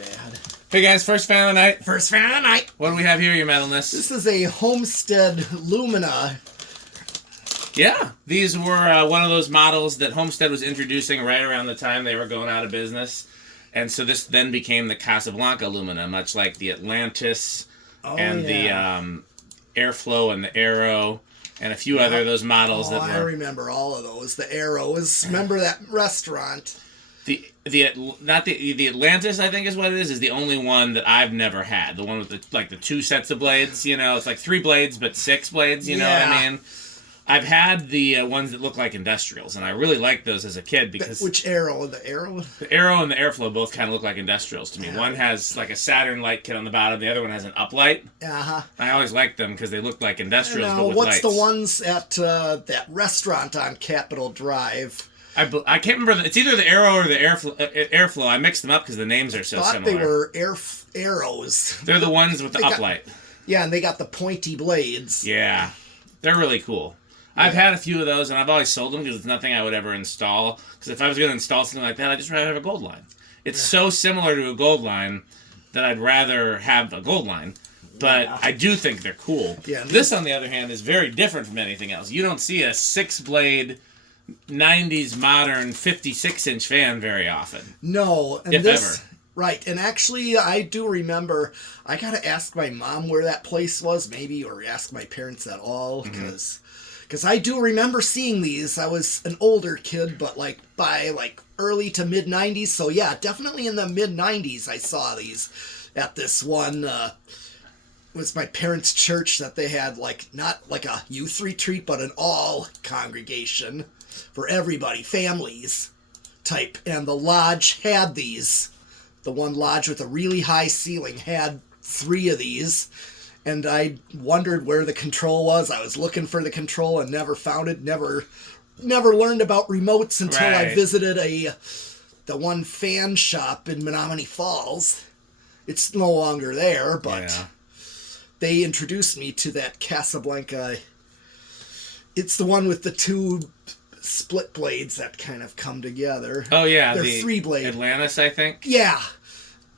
bad. Hey guys, first fan of the night. First fan of the night. What do we have here, your metalness? This is a Homestead Lumina. Yeah, these were one of those models that Homestead was introducing right around the time they were going out of business. And so this then became the Casablanca Lumina, much like the Atlantis the Airflow and the Arrow and a few other of those models that were... I remember all of those. The Arrows. Remember that restaurant? The Atlantis, I think is what it is the only one that I've never had. The one with the two sets of blades, you know, it's like 3 blades but 6 blades, you know what I mean? I've had the ones that look like industrials, and I really liked those as a kid because... Which Arrow? The Arrow? The Arrow and the Airflow both kind of look like industrials to me. Yeah. One has like a Saturn light kit on the bottom, the other one has an uplight. Uh-huh. I always liked them because they look like industrials, but with what's lights. The ones at that restaurant on Capitol Drive? I can't remember. It's either the Arrow or the Airflow. I mixed them up because the names are so similar. They were Arrows. They're the ones with the uplight. Yeah, and they got the pointy blades. Yeah, they're really cool. I've had a few of those, and I've always sold them because it's nothing I would ever install. Because if I was going to install something like that, I'd just rather have a gold line. It's so similar to a gold line that I'd rather have a gold line. But I do think they're cool. Yeah, this, on the other hand, is very different from anything else. You don't see a 6-blade, 90s modern 56-inch fan very often. No. And if ever. Right, and actually, I do remember, I got to ask my mom where that place was, maybe, or ask my parents at all, because I do remember seeing these. I was an older kid, but by early to mid 90s. So yeah, definitely in the mid 90s I saw these at this one. It was my parents' church that they had not like a youth retreat, but an all congregation for everybody, families type. And the lodge had these. The one lodge with a really high ceiling had 3 of these. And I wondered where the control was. I was looking for the control and never found it. Never learned about remotes until I visited the one fan shop in Menominee Falls. It's no longer there, but they introduced me to that Casablanca. It's the one with the 2 split blades that kind of come together. Oh yeah, they're the 3-blade. Atlantis, I think. Yeah.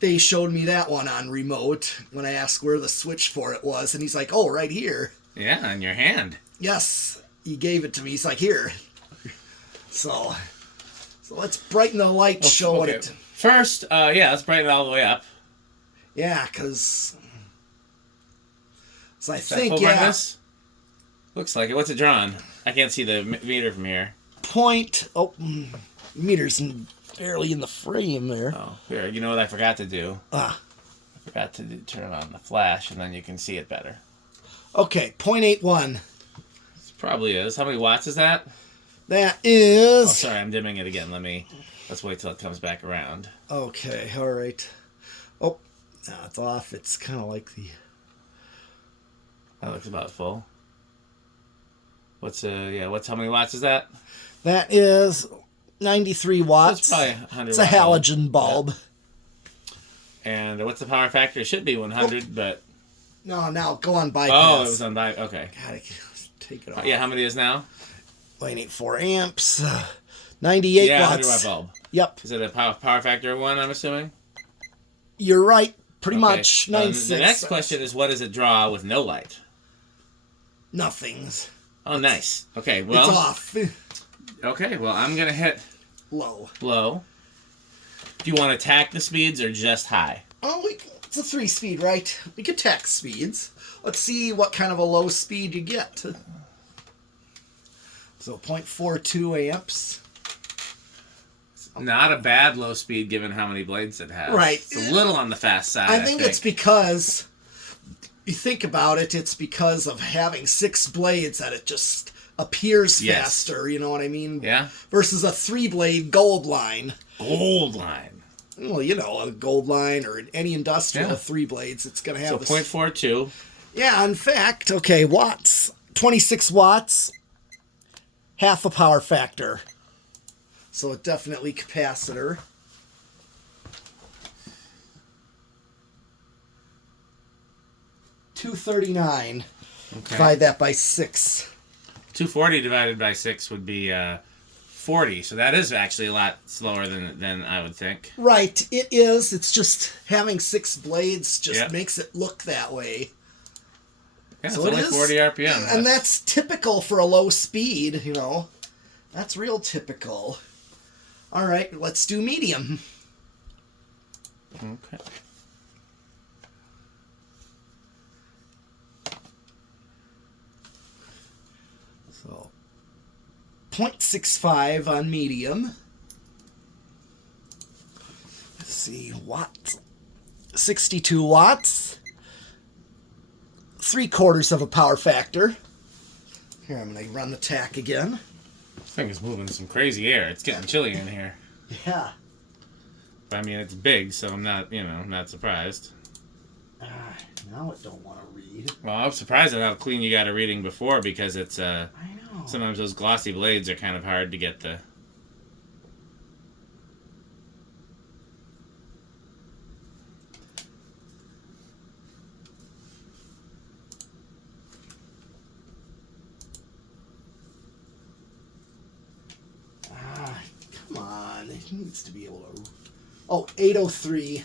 They showed me that one on remote when I asked where the switch for it was, and he's like, "Oh, right here." Yeah, in your hand. Yes, he gave it to me. He's like, "Here." So let's brighten the light. Show what it. First, let's brighten it all the way up. Yeah, because I think brightness? Looks like it. What's it drawn? I can't see the meter from here. Meter's barely in the frame there. Oh, here. You know what I forgot to do? I forgot to turn on the flash, and then you can see it better. Okay, 0.81. This probably is. How many watts is that? That is... Oh, sorry, I'm dimming it again. Let's wait till it comes back around. Okay, all right. Oh, no, it's off. It's kind of like the... That looks about full. How many watts is that? That is 93 watts. It's probably 100 It's a halogen bulb. Yeah. And what's the power factor? It should be 100, but... No, now go on bypass. Oh, it was on bypass. Okay. Gotta take it off. Yeah, how many is now? 0.84 amps. 98 watts. 100 watt bulb. Yep. Is it a power factor of 1, I'm assuming? You're right. Pretty much. 96. The next question is, what does it draw with no light? Nothing's. Oh, nice. Okay, well... It's off. Okay, well, I'm going to hit... Low. Do you want to tack the speeds or just high? Oh, it's a 3-speed, right? We could tack speeds. Let's see what kind of a low speed you get. So 0.42 amps. Not a bad low speed given how many blades it has. Right. It's a little on the fast side, I think it's because... You think about it, it's because of having 6 blades that it just appears faster, you know what I mean? Yeah. Versus a 3-blade gold line. Gold line. Well, you know, a gold line or any industrial 3 blades, it's going to have... So 0.42. Yeah, in fact, okay, watts. 26 watts. Half a power factor. So it definitely capacitor. 239. Okay. Divide that by 6. 240 divided by 6 would be 40, so that is actually a lot slower than I would think. Right, it is. It's just having 6 blades just Yep. makes it look that way. Yeah, So it's only 40 RPM. And that's typical for a low speed, you know. That's real typical. All right, let's do medium. Okay. So 0.65 on medium. Let's see, watts. 62 watts. 3/4 of a power factor. Here, I'm going to run the tack again. This thing is moving some crazy air. It's getting chilly in here. Yeah. But I mean, it's big, so I'm not, not surprised. Now it don't want to read. Well, I'm surprised at how clean you got a reading before, because it's, I know. sometimes those glossy blades are kind of hard to get the... Come on. It needs to be able to... Oh, 803.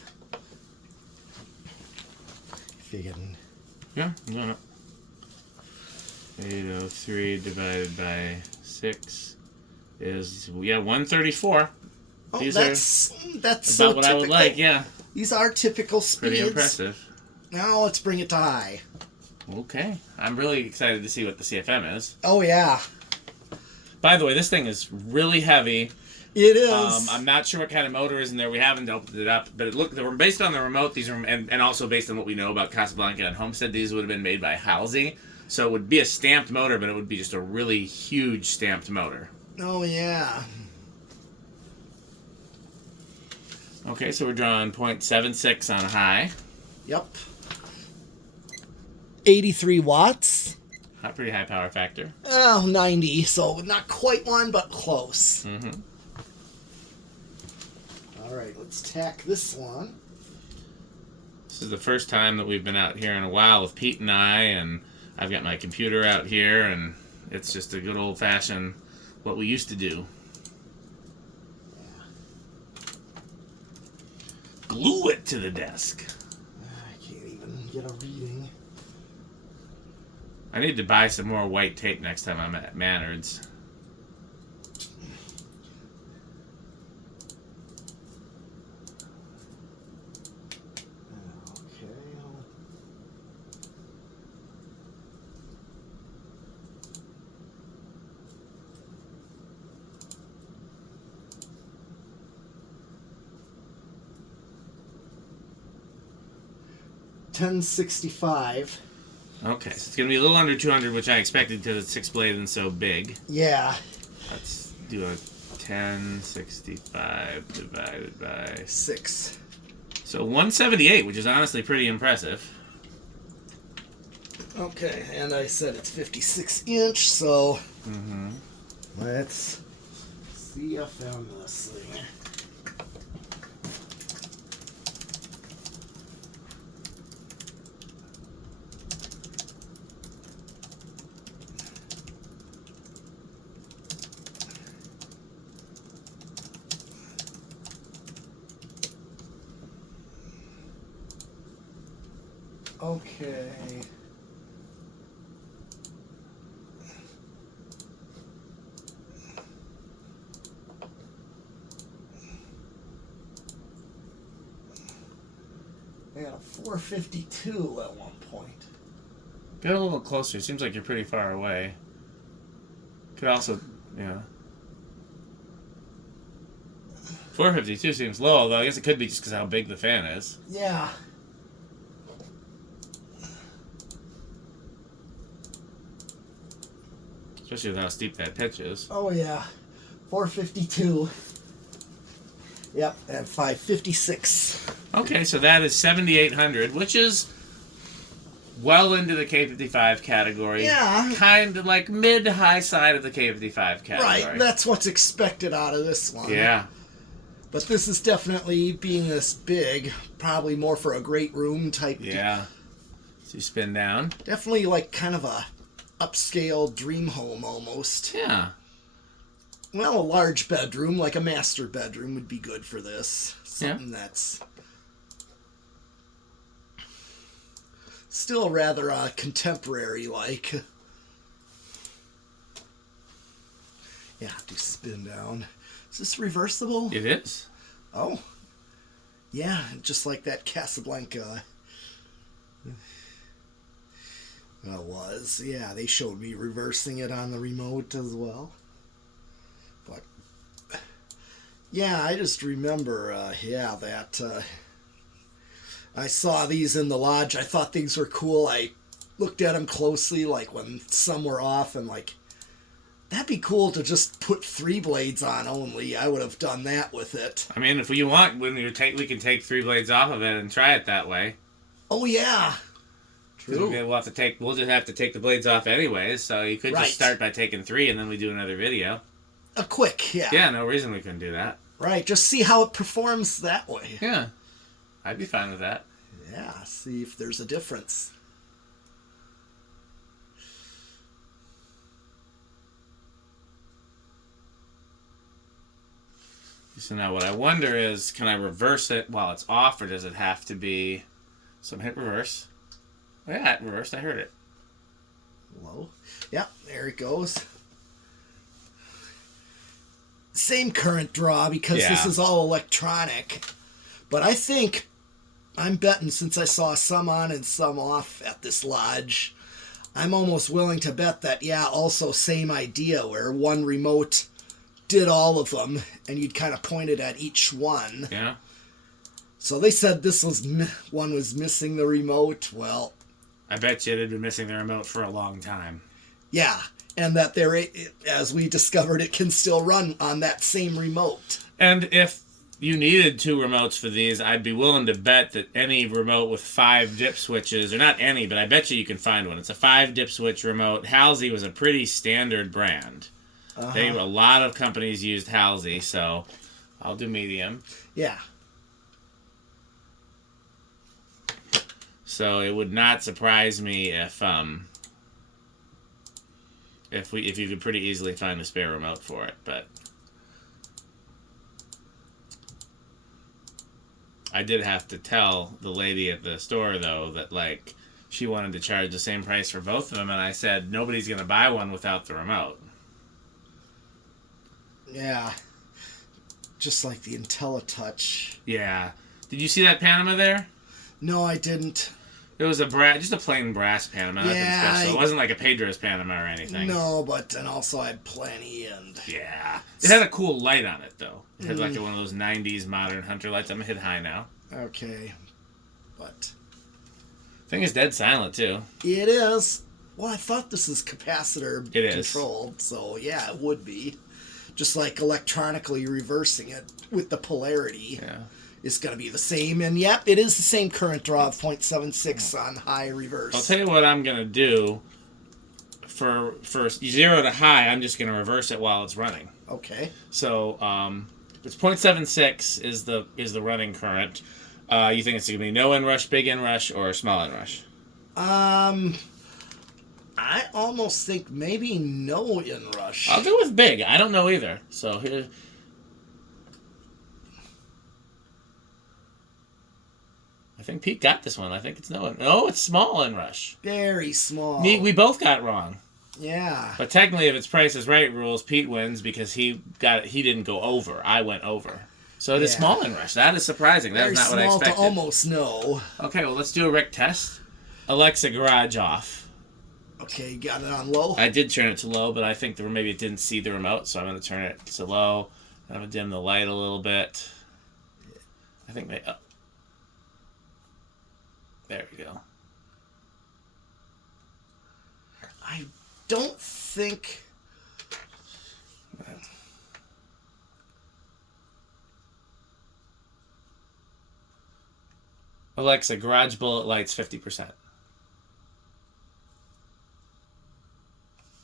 If you can... Yeah, no. 803 divided by 6 is, 134. Oh, These that's about so what typical. I would like, yeah. These are typical speeds. Pretty impressive. Now let's bring it to high. Okay. I'm really excited to see what the CFM is. Oh, yeah. By the way, this thing is really heavy. It is. I'm not sure what kind of motor is in there. We haven't opened it up, but based on the remote, these are, and also based on what we know about Casablanca and Homestead, these would have been made by Halsey. So it would be a stamped motor, but it would be just a really huge stamped motor. Oh, yeah. Okay, so we're drawing 0.76 on high. Yep. 83 watts. A pretty high power factor. Oh, 90. So not quite one, but close. Mm-hmm. All right, let's tack this one. This is the first time that we've been out here in a while with Pete and I, and I've got my computer out here, and it's just a good old-fashioned what we used to do. Glue it to the desk. I can't even get a reading. I need to buy some more white tape next time I'm at Maynard's. Okay. 1065. Okay, so it's going to be a little under 200, which I expected because it's 6-bladed and so big. Yeah. Let's do a 1065 divided by 6. So 178, which is honestly pretty impressive. Okay, and I said it's 56 inch, so Mm-hmm. let's see if I found this thing. Okay. I got a 452 at one point. Get a little closer. It seems like you're pretty far away. Could also, 452 seems low, although I guess it could be just because how big the fan is. Yeah. Especially with how steep that pitch is. Oh, yeah. 452. Yep, and 556. Okay, so that is 7,800, which is well into the K55 category. Yeah. Kind of like mid-high side of the K55 category. Right, that's what's expected out of this one. Yeah. But this is definitely, being this big, probably more for a great room type. Yeah. So you spin down. Definitely like kind of a upscale dream home almost. Yeah. Well, a large bedroom, like a master bedroom, would be good for this. Yeah. Something that's still rather contemporary-like. Yeah, do spin down. Is this reversible? It is. Oh. Yeah, just like that Casablanca. Was. Yeah, they showed me reversing it on the remote as well. But, yeah, I just remember, that I saw these in the lodge. I thought things were cool. I looked at them closely, like when some were off, and like, that'd be cool to just put 3 blades on only. I would have done that with it. I mean, if you want, we can take 3 blades off of it and try it that way. Oh, yeah. True. We'll just have to take the blades off anyways, so you could just start by taking 3 and then we do another video. A quick, yeah. Yeah, no reason we couldn't do that. Right, just see how it performs that way. Yeah, I'd be fine with that. Yeah, see if there's a difference. So now what I wonder is, can I reverse it while it's off, or does it have to be... So I'm hit reverse. Oh yeah, it reversed. I heard it. Low. Yeah, there it goes. Same current draw because this is all electronic. But I think, I'm betting since I saw some on and some off at this lodge, I'm almost willing to bet that, also same idea where one remote did all of them and you'd kind of point it at each one. Yeah. So they said this one was missing the remote. Well, I bet you it had been missing the remote for a long time. Yeah, and that as we discovered, it can still run on that same remote. And if you needed 2 remotes for these, I'd be willing to bet that any remote with 5 dip switches, or not any, but I bet you can find one. It's a 5 dip switch remote. Halsey was a pretty standard brand. A lot of companies used Halsey, so I'll do medium. Yeah. So it would not surprise me if you could pretty easily find a spare remote for it, but I did have to tell the lady at the store though that like she wanted to charge the same price for both of them, and I said nobody's gonna buy one without the remote. Yeah. Just like the IntelliTouch. Yeah. Did you see that Panama there? No, I didn't. It was just a plain brass Panama, nothing special. It wasn't like a Pedro's Panama or anything. No, and also I had plenty and... Yeah. It had a cool light on it, though. It had like one of those 90s modern hunter lights. I'm going to hit high now. Okay. But... Thing is dead silent, too. It is. Well, I thought this is capacitor controlled, so yeah, it would be. Just like electronically reversing it with the polarity. Yeah. Is going to be the same, and yep, it is the same current draw of 0.76 on high reverse. I'll tell you what I'm going to do. For 0 to high, I'm just going to reverse it while it's running. Okay. So it's 0.76 is the running current. You think it's going to be no inrush, big inrush, or small inrush? I almost think maybe no inrush. I'll go with big. I don't know either. So here. I think Pete got this one. I think it's no. No, it's small inrush. Very small. We both got it wrong. Yeah. But technically, if it's Price is Right rules, Pete wins because he didn't go over. I went over. So it is small inrush. That is surprising. That was not what I expected. To almost no. Okay, well let's do a Rick test. Alexa, garage off. Okay, got it on low. I did turn it to low, but I think maybe it didn't see the remote, so I'm going to turn it to low. I'm going to dim the light a little bit. I think there we go. I don't think... Alexa, garage bullet lights 50%.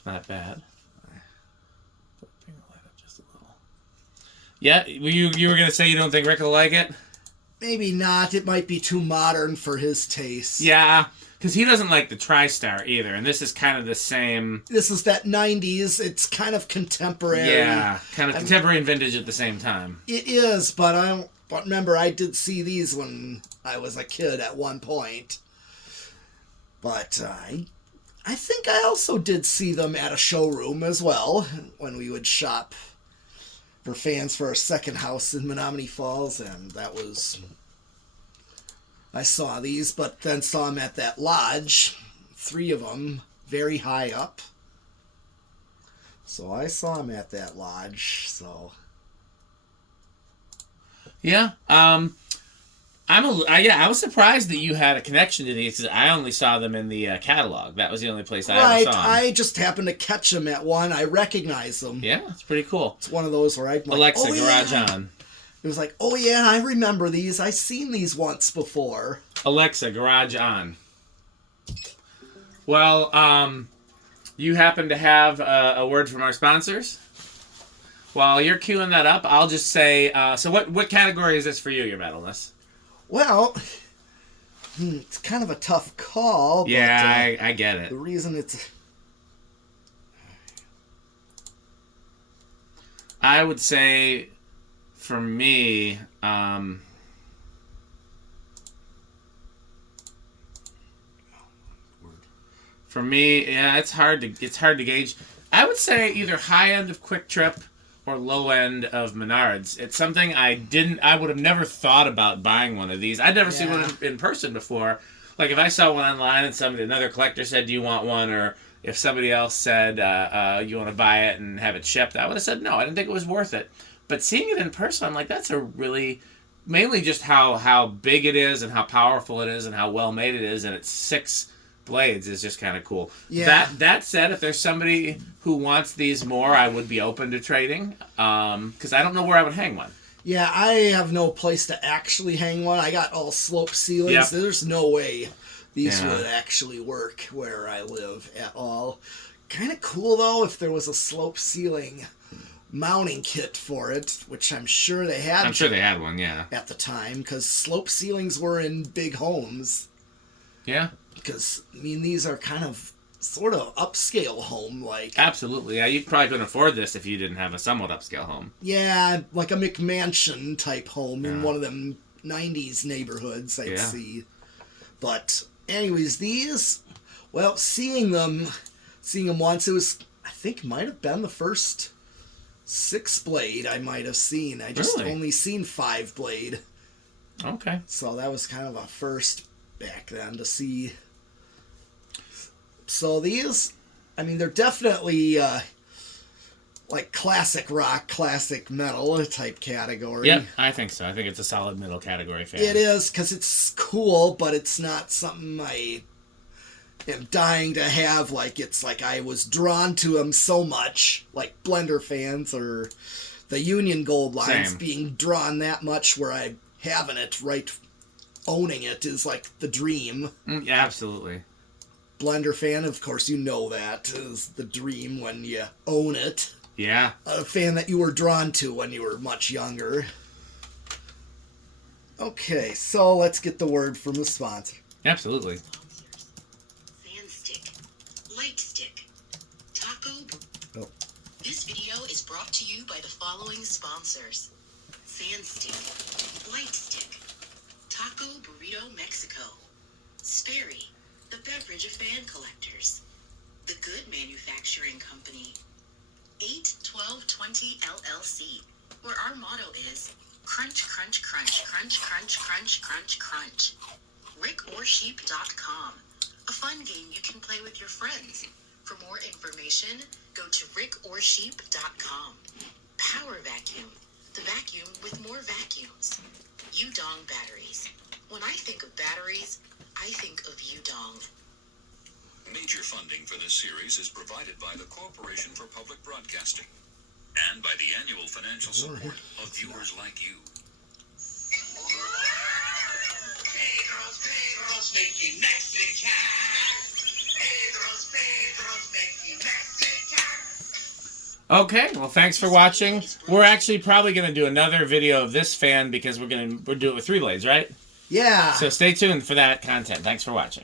Not bad. Bring the light up just a little. Yeah, you were going to say you don't think Rick will like it? Maybe not. It might be too modern for his taste. Yeah, because he doesn't like the TriStar either, and this is kind of the same. This is that 90s. It's kind of contemporary. Yeah, kind of contemporary and vintage at the same time. It is, but remember, I did see these when I was a kid at one point. But I think I also did see them at a showroom as well when we would shop for fans for our second house in Menominee Falls, and that was... I saw these, but then saw them at that lodge, 3 of them, very high up. So I saw them at that lodge, so... Yeah, I was surprised that you had a connection to these, because I only saw them in the catalog. That was the only place I ever saw them. I just happened to catch them at one. I recognize them. Yeah, it's pretty cool. It's one of those where I'd like, Alexa, garage on. It was like, oh yeah, I remember these. I've seen these once before. Alexa, garage on. Well, you happen to have a word from our sponsors? While you're queuing that up, I'll just say, so what category is this for you, Your Metalness? Well, it's kind of a tough call. Yeah, I get it. The reason it's... I would say, for me, yeah, it's hard to gauge. I would say either high end of Quick Trip or low end of Menards. It's something I would have never thought about buying one of these. I'd never seen one in person before. Like if I saw one online and another collector said, do you want one? Or if somebody else said, you want to buy it and have it shipped, I would have said no. I didn't think it was worth it. But seeing it in person, I'm like, that's a really, mainly just how big it is and how powerful it is and how well made it is, and it's 6 blades is just kind of cool. Yeah. That said, if there's somebody who wants these more, I would be open to trading, because I don't know where I would hang one. Yeah, I have no place to actually hang one. I got all slope ceilings. Yep. There's no way these would actually work where I live at all. Kind of cool, though, if there was a slope ceiling mounting kit for it, which I'm sure they had. I'm sure they had one, yeah. At the time, because slope ceilings were in big homes. Yeah. Because, I mean, these are kind of sort of upscale home, like... Absolutely, yeah. You probably couldn't afford this if you didn't have a somewhat upscale home. Yeah, like a McMansion type home in one of them 90s neighborhoods I'd see. But, anyways, these... Well, seeing them once, it was... I think might have been the first 6-blade I might have seen. I just only seen 5-blade. Okay. So that was kind of a first back then to see... So these, I mean, they're definitely like classic rock, classic metal type category. Yep, I think so. I think it's a solid middle category fan. It is, because it's cool, but it's not something I am dying to have. Like, it's like I was drawn to them so much, like Blender fans or the Union Gold lines. Same. Being drawn that much where I having it, right, owning it is like the dream. Yeah, absolutely. Blender fan, of course, you know that is the dream when you own it. Yeah. A fan that you were drawn to when you were much younger. Okay, so let's get the word from the sponsor. Absolutely. Sand stick, light stick, taco. Oh. This video is brought to you by the following sponsors: Sand stick, light stick, Taco Burrito Mexico, Sperry, the beverage of fan collectors, The Good Manufacturing Company, 81220 LLC, where our motto is crunch, crunch, crunch, crunch, crunch, crunch, crunch, crunch. RickOrSheep.com, a fun game you can play with your friends. For more information, go to RickOrSheep.com. Power Vacuum, the vacuum with more vacuums. Udong batteries. When I think of batteries, I think of Udong. Major funding for this series is provided by the Corporation for Public Broadcasting and by the annual financial support of viewers like you. Pedro's making Mexican. Pedro's making Mexican. Okay, well, thanks for watching. We're actually probably going to do another video of this fan because we'll do it with 3 blades, right? Yeah. So stay tuned for that content. Thanks for watching.